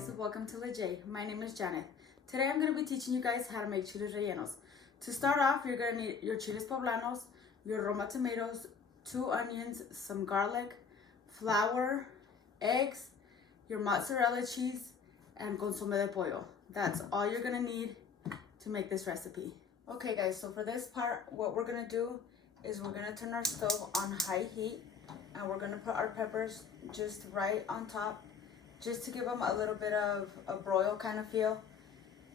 guys, welcome to Le J. My name is Janet. Today I'm going to be teaching you guys how to make chiles rellenos. To start off, you're going to need your chiles poblanos, your Roma tomatoes, 2 onions, some garlic, flour, eggs, your mozzarella cheese, and consomé de pollo. That's all you're going to need to make this recipe. Okay guys, so for this part, what we're going to do is we're going to turn our stove on high heat, and we're going to put our peppers just right on top, just to give them a little bit of a broil kind of feel.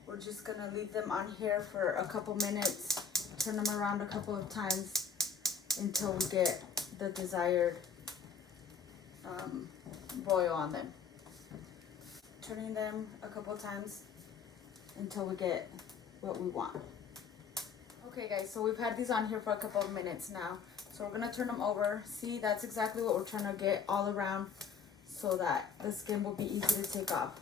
We're just gonna leave them on here for a couple minutes, turn them around a couple of times until we get the desired broil on them. Turning them a couple of times until we get what we want. Okay guys, so we've had these on here for a couple of minutes now. So we're gonna turn them over. See, that's exactly what we're trying to get all around, so that the skin will be easy to take off.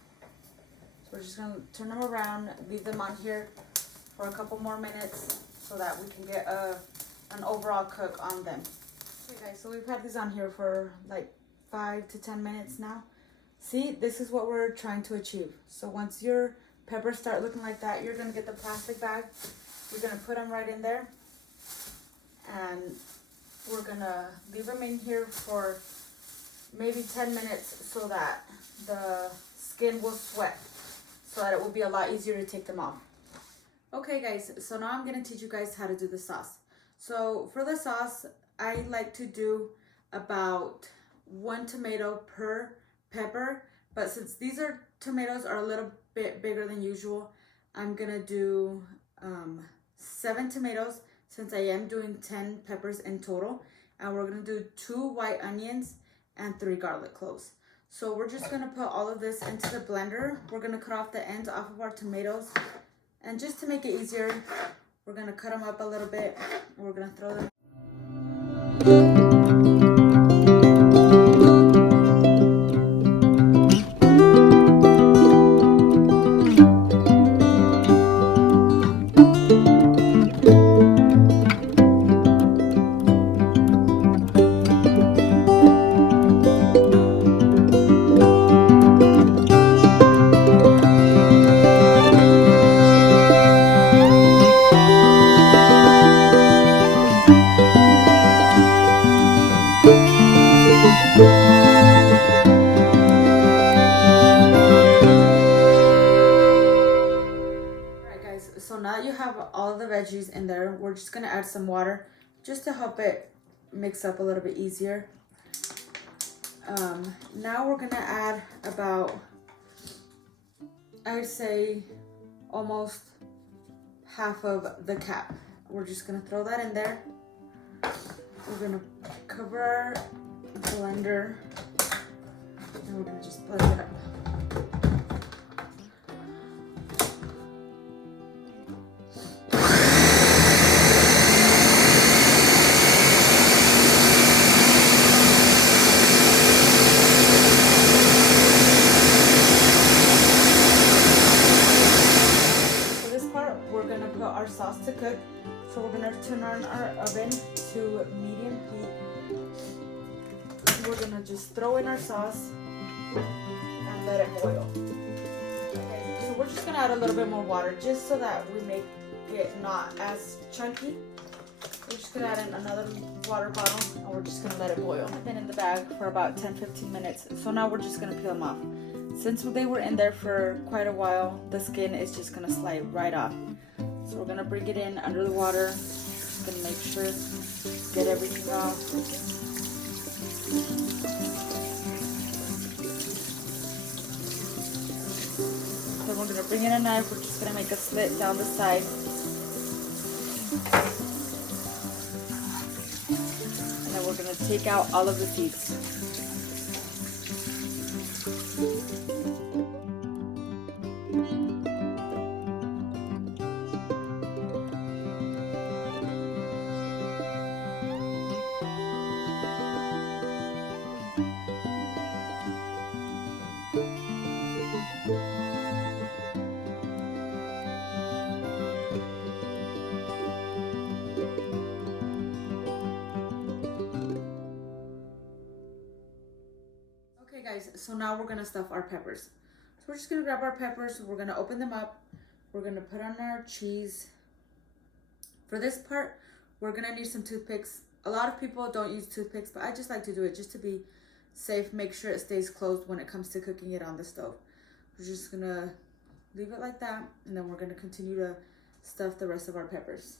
So we're just gonna turn them around, leave them on here for a couple more minutes so that we can get an overall cook on them. Okay guys, so we've had these on here for like 5 to 10 minutes now. See, this is what we're trying to achieve. So once your peppers start looking like that, you're gonna get the plastic bag. You're gonna put them right in there, and we're gonna leave them in here for maybe 10 minutes so that the skin will sweat, so that it will be a lot easier to take them off. Okay guys, so now I'm gonna teach you guys how to do the sauce. So for the sauce, I like to do about 1 tomato per pepper, but since these tomatoes are a little bit bigger than usual, I'm gonna do 7 tomatoes, since I am doing 10 peppers in total, and we're gonna do 2 white onions and 3 garlic cloves. So we're just gonna put all of this into the blender. We're gonna cut off the ends off of our tomatoes, and just to make it easier, we're gonna cut them up a little bit, and we're gonna throw them. So now that you have all the veggies in there, we're just gonna add some water just to help it mix up a little bit easier. Now we're gonna add about, I'd say, almost half of the cap. We're just gonna throw that in there. We're gonna cover our blender, and we're gonna just blend it up. Our sauce to cook, so we're gonna turn on our oven to medium heat. We're gonna just throw in our sauce and let it boil. Okay, so we're just gonna add a little bit more water just so that we make it not as chunky. We're just gonna add in another water bottle, and we're just gonna let it boil. I've been in the bag for about 10-15 minutes, so now we're just gonna peel them off. Since they were in there for quite a while, the skin is just gonna slide right off. So we're gonna bring it in under the water, just gonna make sure, get everything off. Then we're gonna bring in a knife, we're just gonna make a slit down the side. And then we're gonna take out all of the seeds. Okay guys, so now we're gonna stuff our peppers. So we're just gonna grab our peppers. We're gonna open them up. We're gonna put on our cheese. For this part, we're gonna need some toothpicks. A lot of people don't use toothpicks, but I just like to do it just to be safe. Make sure it stays closed when it comes to cooking it on the stove. We're just gonna leave it like that, and then we're gonna continue to stuff the rest of our peppers.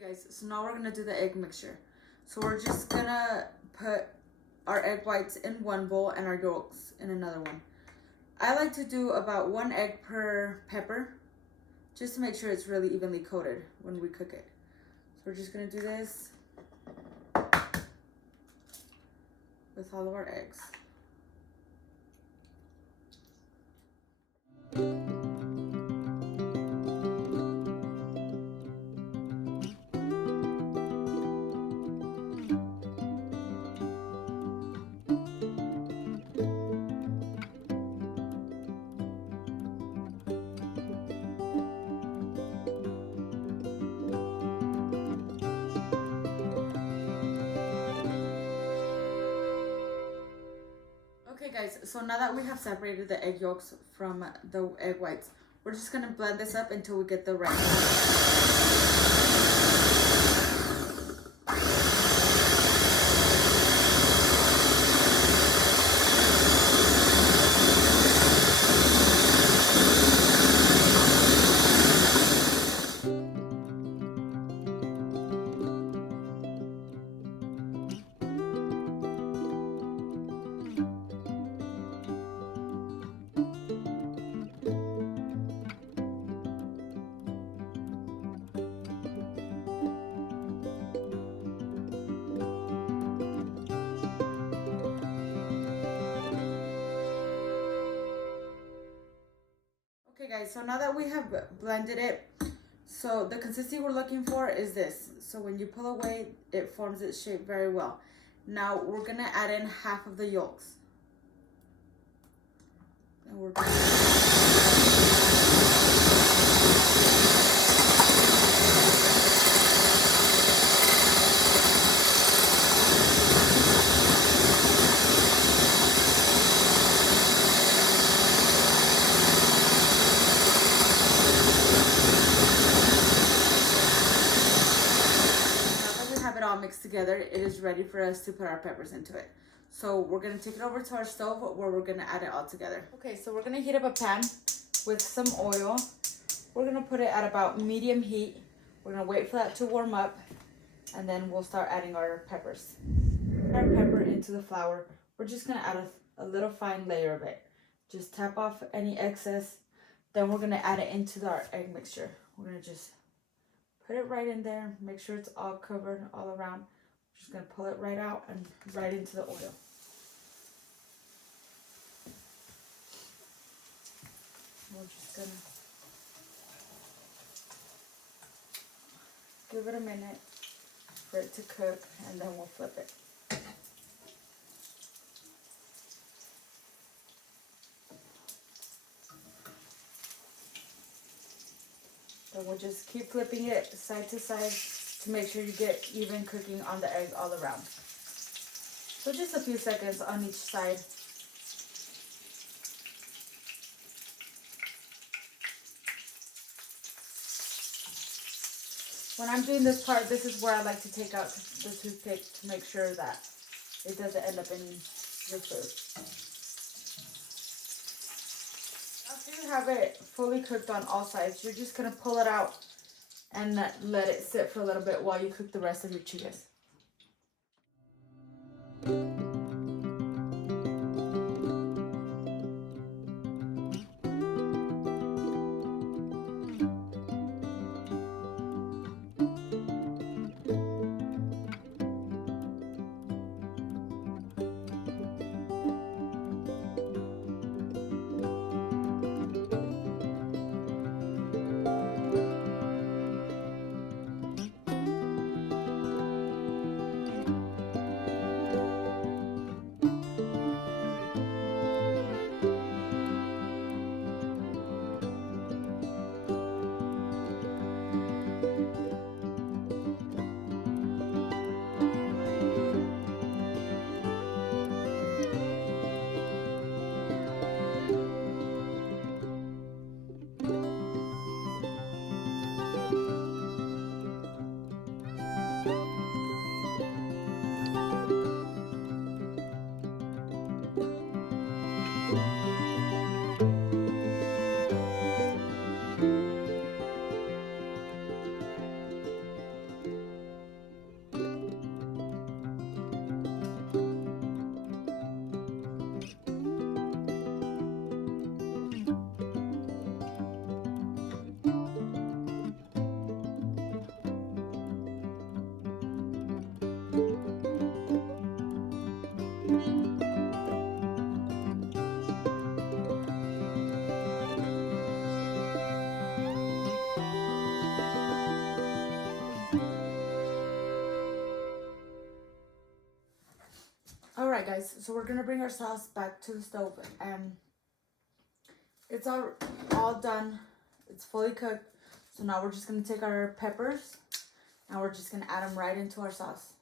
Guys, so now we're gonna do the egg mixture. So we're just gonna put our egg whites in one bowl and our yolks in another one. I like to do about 1 egg per pepper, just to make sure it's really evenly coated when we cook it. So we're just gonna do this with all of our eggs. Okay guys, so now that we have separated the egg yolks from the egg whites, we're just gonna blend this up until we get the right. Okay guys, so now that we have blended it, so the consistency we're looking for is this. So when you pull away, it forms its shape very well. Now we're gonna add in half of the yolks. And we're gonna all mixed together, it is ready for us to put our peppers into it. So we're gonna take it over to our stove where we're gonna add it all together. Okay, so we're gonna heat up a pan with some oil. We're gonna put it at about medium heat. We're gonna wait for that to warm up, and then we'll start adding our peppers. Our pepper into the flour. We're just gonna add a little fine layer of it. Just tap off any excess. Then we're gonna add it into our egg mixture. We're gonna just put it right in there, make sure it's all covered all around. I'm just gonna pull it right out and right into the oil. We're just gonna give it a minute for it to cook, and then we'll flip it. Then we'll just keep flipping it side to side to make sure you get even cooking on the egg all around. So just a few seconds on each side. When I'm doing this part, this is where I like to take out the toothpick to make sure that it doesn't end up in your food. After you have it fully cooked on all sides, you're just going to pull it out and let it sit for a little bit while you cook the rest of your chiles. Alright guys, so we're gonna bring our sauce back to the stove, and it's all done. It's fully cooked. So now we're just gonna take our peppers and we're just gonna add them right into our sauce.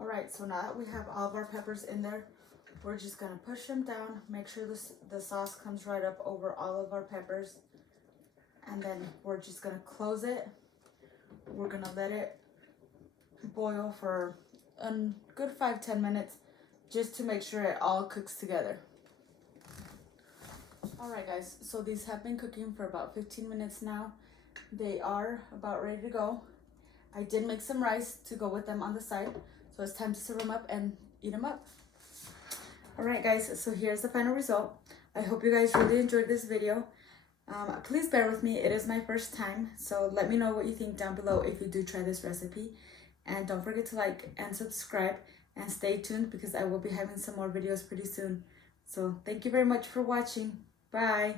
Alright, so now that we have all of our peppers in there, we're just gonna push them down, make sure the sauce comes right up over all of our peppers, and then we're just gonna close it. We're gonna let it boil for a good 5-10 minutes just to make sure it all cooks together. Alright guys, so these have been cooking for about 15 minutes now. They are about ready to go. I did make some rice to go with them on the side, so it's time to serve them up and eat them up. Alright guys, so here's the final result. I hope you guys really enjoyed this video. Please bear with me, it is my first time, so let me know what you think down below if you do try this recipe. And don't forget to like and subscribe, and stay tuned because I will be having some more videos pretty soon. So thank you very much for watching. Bye.